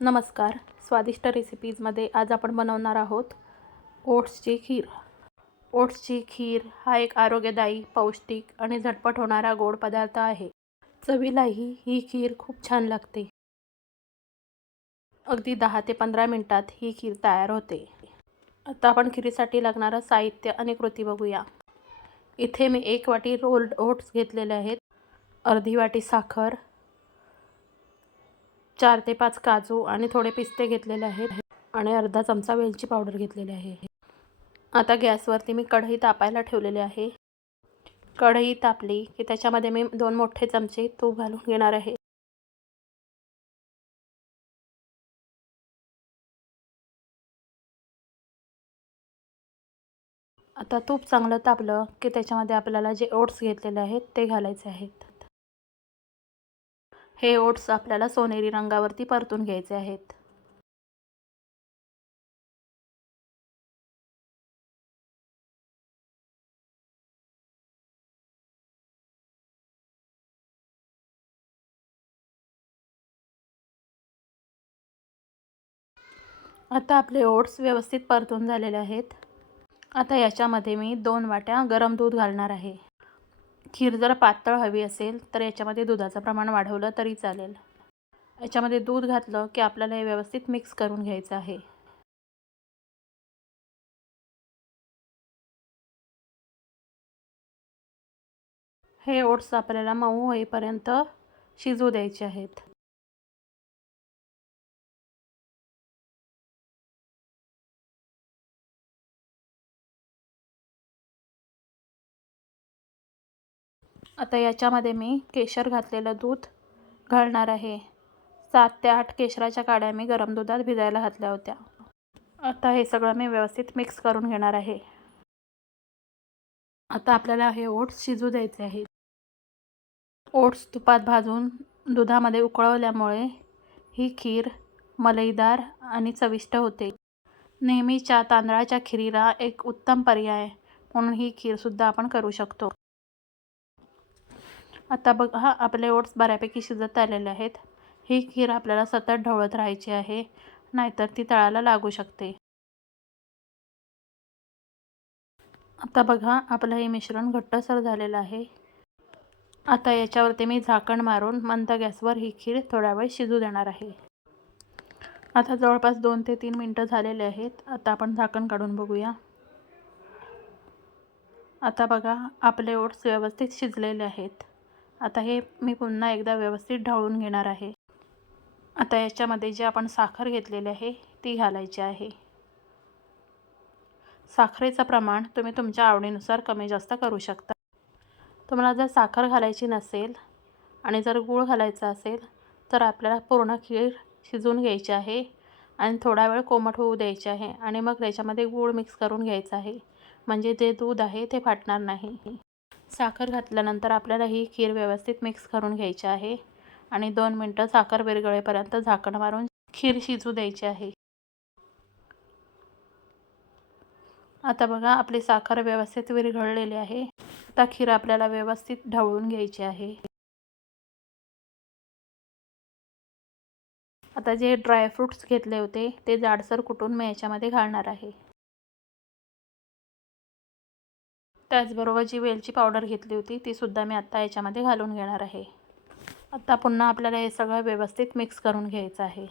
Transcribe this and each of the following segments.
नमस्कार. स्वादिष्ट रेसिपीजमध्ये आज आपण बनवणार आहोत ओट्सची खीर. ओट्सची खीर हा एक आरोग्यदायी, पौष्टिक आणि झटपट होणारा गोड पदार्थ आहे. चवीलाही ही खीर खूप छान लागते. अगदी 10 ते 15 मिनिटात ही खीर तयार होते. आता आपण खीरीसाठी लागणारं साहित्य आणि कृती बघूया. इथे मी 1 वाटी रोल्ड ओट्स घेतलेले आहेत, अर्धी वाटी साखर, 4 ते 5 काजू आणि थोडे पिस्ते घेतलेले आहेत आणि अर्धा चमचा वेलची पावडर घेतलेली आहे. आता गॅसवरती मी कढई तापायला ठेवलेली आहे. कढई तापली की त्याच्यामध्ये मी 2 मोठे चमचे तूप घालून घेणार आहे. आता तूप चांगलं तापलं की त्याच्यामध्ये आपल्याला जे ओट्स घेतलेले आहेत ते घालायचे आहेत. हे ओट्स आपल्याला सोनेरी रंगावरती परतून घ्यायचे आहेत. आता आपले ओट्स व्यवस्थित परतून झालेले आहेत. आता याच्यामध्ये मी 2 वाट्या गरम दूध घालणार आहे. खीर जर पातळ हवी असेल तर याच्यामध्ये दुधाचं प्रमाण वाढवलं तरी चालेल. याच्यामध्ये दूध घातलं की आपल्याला हे व्यवस्थित मिक्स करून घ्यायचं आहे. हे ओट्स आपल्याला मऊ होईपर्यंत शिजू द्यायचे आहेत. आता याच्यामध्ये मी केशर घातलेलं दूध घालणार आहे. 7 ते 8 केशराच्या काड्या मी गरम दुधात भिजायला घातल्या होत्या. आता हे सगळं मी व्यवस्थित मिक्स करून घेणार आहे. आता आपल्याला हे ओट्स शिजू द्यायचे आहेत. ओट्स तुपात भाजून दुधामध्ये उकळवल्यामुळे ही खीर मलईदार आणि चविष्ट होते. नेहमीच्या तांदळाच्या खिरीला एक उत्तम पर्याय म्हणून ही खीरसुद्धा आपण करू शकतो. आता बघा आपले ओट्स बऱ्यापैकी शिजत आलेले आहेत. ही खीर आपल्याला सतत ढवळत राहायची आहे, नाहीतर ती तळाला लागू शकते. आता बघा आपलं हे मिश्रण घट्टसर झालेलं आहे. आता याच्यावरती मी झाकण मारून मंद गॅसवर ही खीर थोडा वेळ शिजू देणार आहे. आता जवळपास 2 ते 3 मिनिटं झालेले आहेत. आता आपण झाकण काढून बघूया. आता बघा आपले ओट्स व्यवस्थित शिजलेले आहेत. आता हे मी पुन्हा एकदा व्यवस्थित ढवळून घेणार आहे. आता याच्यामध्ये जे आपण साखर घेतलेली आहे ती घालायची आहे. साखरेचं प्रमाण तुम्ही तुमच्या आवडीनुसार कमी जास्त करू शकता. तुम्हाला जर साखर घालायची नसेल आणि जर गूळ घालायचा असेल तर आपल्याला पूर्ण खीर शिजवून घ्यायची आहे आणि थोडा वेळ कोमट होऊ द्यायचे आहे आणि मग त्याच्यामध्ये गूळ मिक्स करून घ्यायचं आहे, म्हणजे जे दूध आहे ते फाटणार नाही. साखर घातल्यानंतर आपल्याला ही खीर व्यवस्थित मिक्स करून घ्यायची आहे आणि 2 मिनिटं साखर विरघळेपर्यंत झाकण मारून खीर शिजू द्यायची आहे. आता बघा आपली साखर व्यवस्थित विरघळलेली आहे. आता खीर आपल्याला व्यवस्थित ढवळून घ्यायची आहे. आता जे ड्रायफ्रूट्स घेतले होते ते जाडसर कुटून मी याच्यामध्ये घालणार आहे. त्याचबरोबर जी वेलची पावडर घेतली होती ती सुद्धा मी आता याच्यामध्ये घालून घेणार आहे. आता पुन्हा आपल्याला हे सगळं व्यवस्थित मिक्स करून घ्यायचं आहे.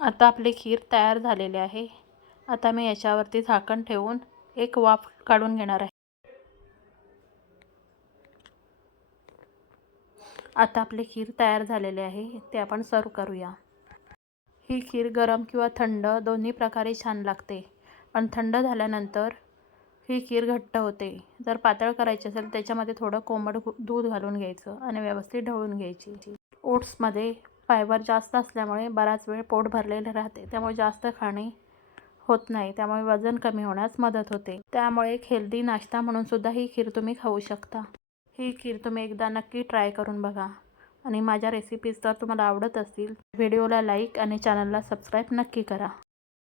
आता आपली खीर तयार झालेली आहे. आता मी याच्यावरती झाकण ठेवून एक वाफ काढून घेणार आहे. आता आपली खीर तयार झालेली आहे, ते आपण सर्व करूया. ही खीर गरम किंवा थंड दोन्ही प्रकारे छान लागते, पण थंड झाल्यानंतर ही खीर घट्ट होते. जर पातळ करायची असेल त्याच्यामध्ये थोडं कोमट दूध घालून घ्यायचं आणि व्यवस्थित ढवळून घ्यायची. ओट्समध्ये फायबर जास्त असल्यामुळे बराच वेळ पोट भरलेले राहते, त्यामुळे जास्त खाणे होत नाही, त्यामुळे वजन कमी होण्यास मदत होते. त्यामुळे एक हेल्दी नाश्ता म्हणून सुद्धा ही खीर तुम्ही खाऊ शकता. ही खीर तुम्ही एकदा नक्की ट्राय करून बघा आणि माझ्या रेसिपीज जर तुम्हाला आवडत असतील व्हिडिओला लाईक आणि चॅनलला सबस्क्राईब नक्की करा.